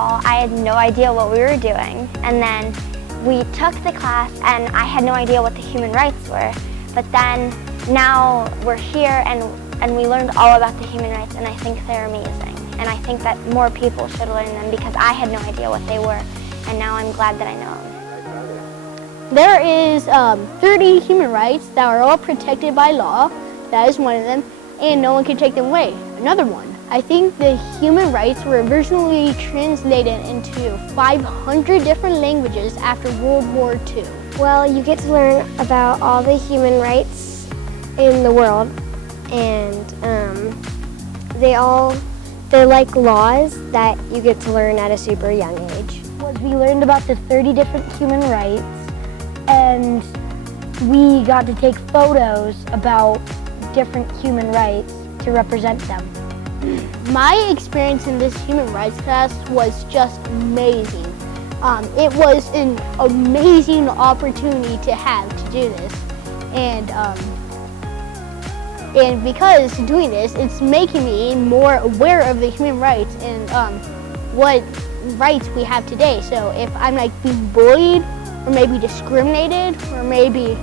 all, I had no idea what we were doing. And then we took the class and I had no idea what the human rights were. But then now we're here and we learned all about the human rights, and I think they're amazing. And I think that more people should learn them because I had no idea what they were, and now I'm glad that I know them. There is 30 human rights that are all protected by law. That is one of them, and no one can take them away. Another one. I think the human rights were originally translated into 500 different languages after World War II. Well, you get to learn about all the human rights in the world, and they're like laws that you get to learn at a super young age. We learned about the 30 different human rights, and we got to take photos about different human rights to represent them. My experience in this human rights class was just amazing. It was an amazing opportunity to have to do this, and because doing this, it's making me more aware of the human rights and what rights we have today. So if I'm like being bullied or maybe discriminated or maybe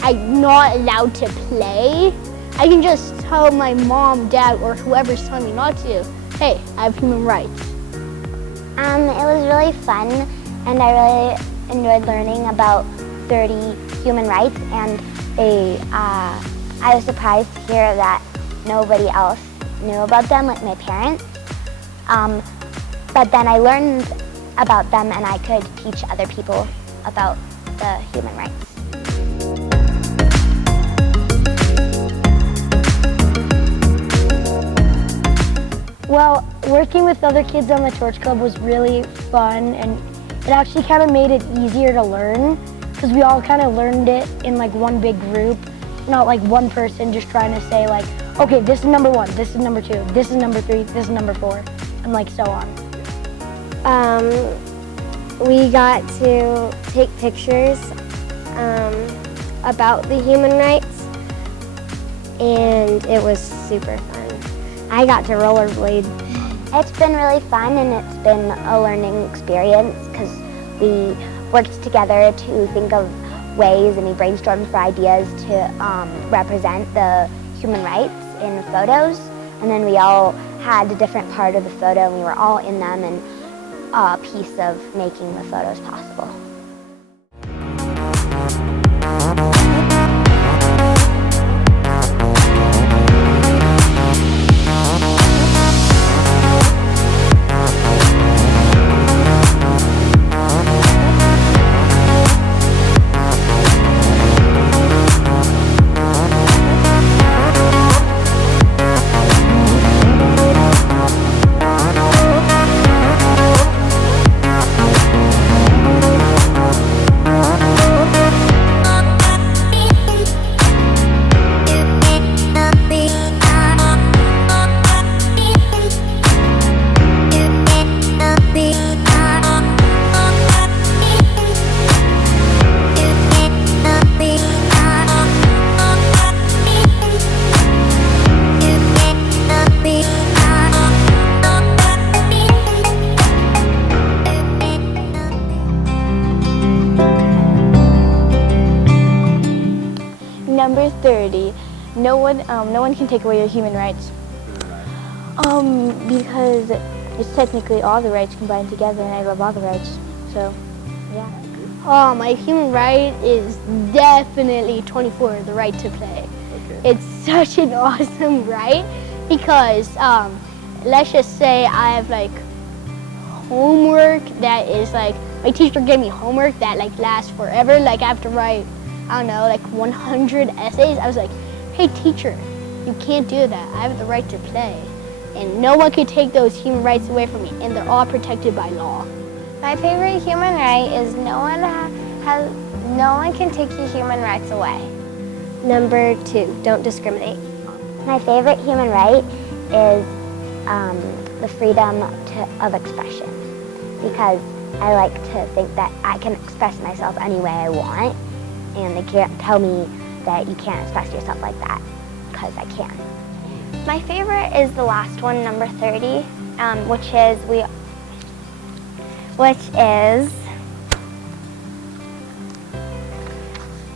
I'm not allowed to play, I can just tell my mom, dad, or whoever's telling me not to, hey, I have human rights. It was really fun, and I really enjoyed learning about 30 human rights, and I was surprised to hear that nobody else knew about them, like my parents. But then I learned about them and I could teach other people about the human rights. Well, working with other kids on the Torch Club was really fun, and it actually kind of made it easier to learn because we all kind of learned it in like one big group, not like one person just trying to say like, okay, this is number 1, this is number 2, this is number 3, this is number 4, and like so on. We got to take pictures about the human rights, and it was super fun. I got to rollerblade. It's been really fun, and it's been a learning experience because we worked together to think of ways, and we brainstormed for ideas to represent the human rights in photos. And then we all had a different part of the photo, and we were all in them and a piece of making the photos possible. Number 30, no one can take away your human rights. Because it's technically all the rights combined together, and I love all the rights, so yeah. My human right is definitely 24, the right to play. Okay. It's such an awesome right because let's just say I have like homework that is like, my teacher gave me homework that like lasts forever, like I have to write, I don't know, like 100 essays. I was like, hey teacher, you can't do that. I have the right to play. And no one can take those human rights away from me, and they're all protected by law. My favorite human right is no one can take your human rights away. Number 2, don't discriminate. My favorite human right is the freedom of expression, because I like to think that I can express myself any way I want, and they can't tell me that you can't express yourself like that, because I can. My favorite is the last one, number 30, which is which is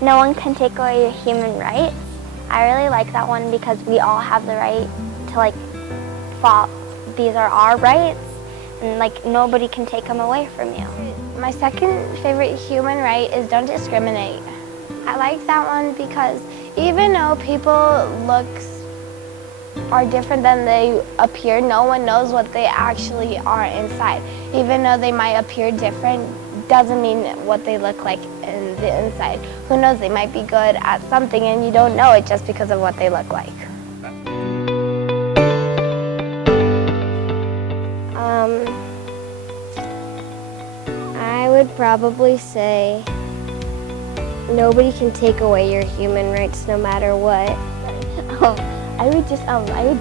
no one can take away your human rights. I really like that one because we all have the right to like fall. These are our rights, and like nobody can take them away from you. My second favorite human right is don't discriminate. I like that one because even though people are different than they appear, no one knows what they actually are inside. Even though they might appear different, doesn't mean what they look like in the inside. Who knows, they might be good at something and you don't know it just because of what they look like. I would probably say nobody can take away your human rights no matter what. I would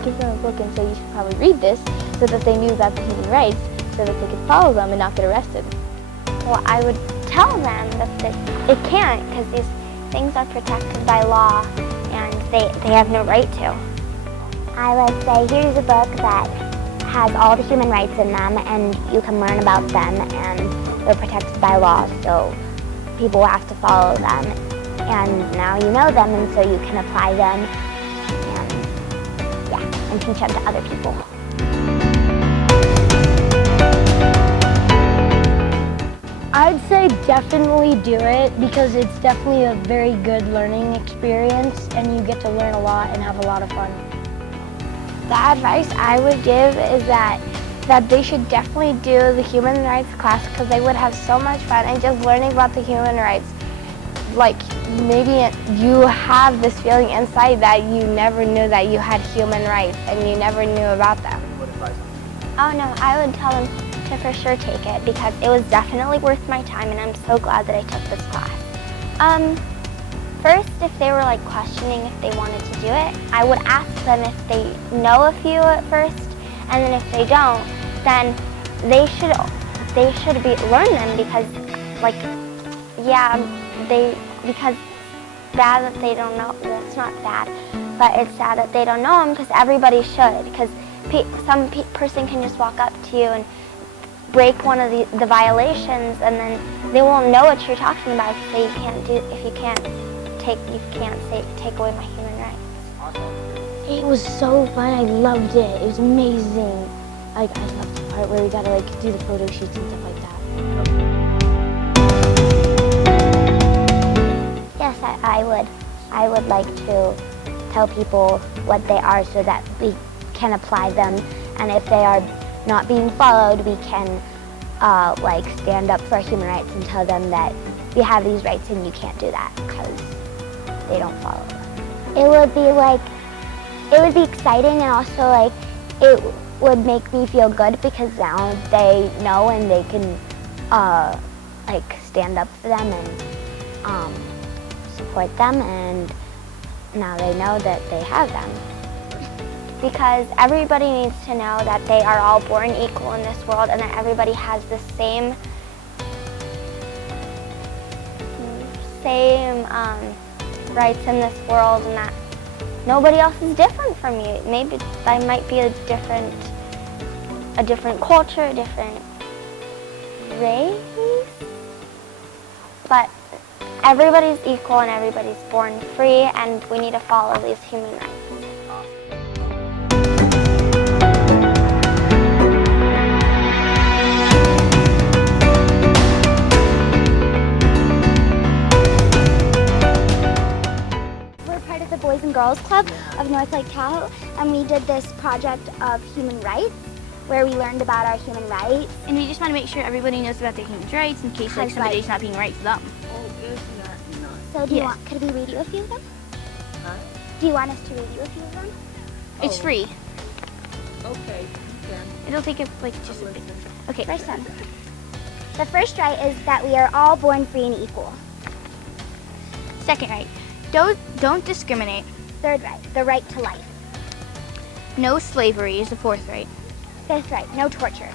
give them a book and say you should probably read this so that they knew about the human rights so that they could follow them and not get arrested. Well, I would tell them that it can't because these things are protected by law and they have no right to. I would say here's a book that has all the human rights in them and you can learn about them and they're protected by law, so people have to follow them. And now you know them and so you can apply them and teach them to other people. I'd say definitely do it because it's definitely a very good learning experience and you get to learn a lot and have a lot of fun. The advice I would give is that they should definitely do the human rights class because they would have so much fun and just learning about the human rights. Like maybe you have this feeling inside that you never knew that you had human rights and you never knew about them. Oh no, I would tell them to for sure take it because it was definitely worth my time and I'm so glad that I took this class. First, if they were like questioning if they wanted to do it, I would ask them if they know a few at first, and then if they don't, then they should learn them because because bad that they don't know. Well, it's not bad, but it's sad that they don't know them because everybody should. Because some person can just walk up to you and break one of the violations, and then they won't know what you're talking about if you can't take away my human rights. It was so fun. I loved it. It was amazing. I loved the part where we got to do the photo shoots and stuff like that. Yes, I would like to tell people what they are so that we can apply them, and if they are not being followed, we can stand up for our human rights and tell them that we have these rights and you can't do that because they don't follow them. It would be exciting and also it would make me feel good because now they know and they can stand up for them and support them, and now they know that they have them. Because everybody needs to know that they are all born equal in this world and that everybody has the same rights in this world and that nobody else is different from you. Maybe they might be a different culture, a different race, but everybody's equal and everybody's born free and we need to follow these human rights. Boys and Girls Club of North Lake Tahoe, and we did this project of human rights where we learned about our human rights. And we just want to make sure everybody knows about their human rights in case somebody's not being right to them. So could we read you a few of them? Huh? Do you want us to read you a few of them? It's free. Okay. It'll take just a bit. Okay. First one. The first right is that we are all born free and equal. Second right. Don't discriminate. Third right, the right to life. No slavery is the fourth right. Fifth right, no torture.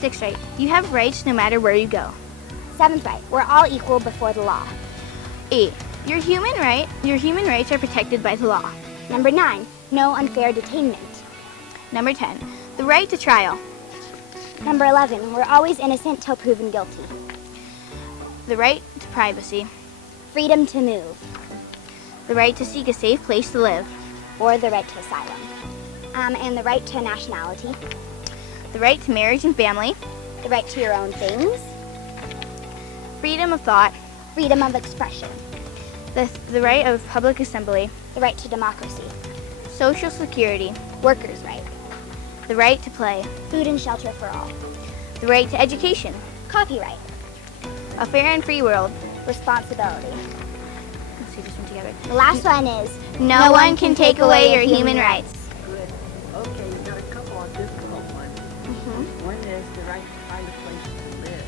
Sixth right, you have rights no matter where you go. Seventh right, we're all equal before the law. 8, your human rights are protected by the law. Number 9, no unfair detainment. Number 10, the right to trial. Number 11, we're always innocent till proven guilty. The right to privacy. Freedom to move, The right to seek a safe place to live. or the right to asylum. And the right to nationality, The right to marriage and family. the right to your own things, Freedom of thought. freedom of expression, The right of public assembly. the right to democracy, Social security. workers' right, The right to play. food and shelter for all, The right to education. copyright, A fair and free world. responsibility. Let's see this one together. The last one is No one can take away your human rights. Good. Okay, you got a couple of difficult ones. One is the right to find a place to live.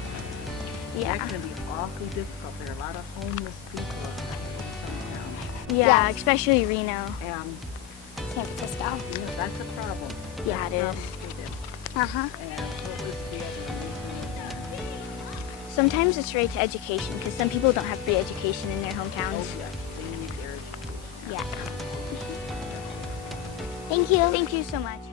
Yeah. That can be awfully difficult. There are a lot of homeless people in some towns. Yeah, Yes. especially Reno. And San Francisco. that's a problem. Yeah, it is. Problem for them. Uh-huh. And what was the other one? Sometimes it's right to education because some people don't have free education in their hometowns. Oh, yes, they need their education. Yeah. Thank you. Thank you so much.